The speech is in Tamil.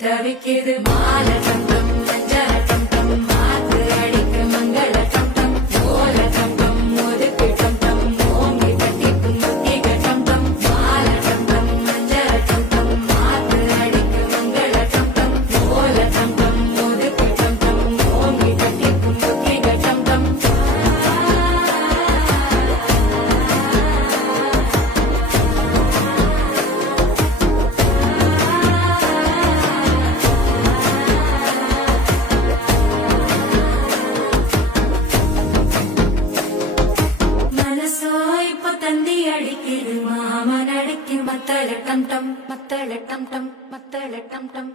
தவிக்குது மால டம் டம் மஞ்சள டம் டம் மாத்து அடிக்கு மங்கள டம் டம் ஓல டம் டம் ஒதுக்கு டம் டம் ஓங்கி தட்டி புங்குத்திக டம் டம் மால டம் டம் மஞ்சள டம் டம் மாத்து அடிக்கு மங்கள டம் டம் ஓல டம் டம் ஒதுக்கு டம் டம் ஓங்கி தட்டி புங்குத்திக டம் டம் தந்தி அடிக்குது மாமன் அடிக்கு மத்தள டம் டம் மத்தள டம் டம் மத்தள டம் டம்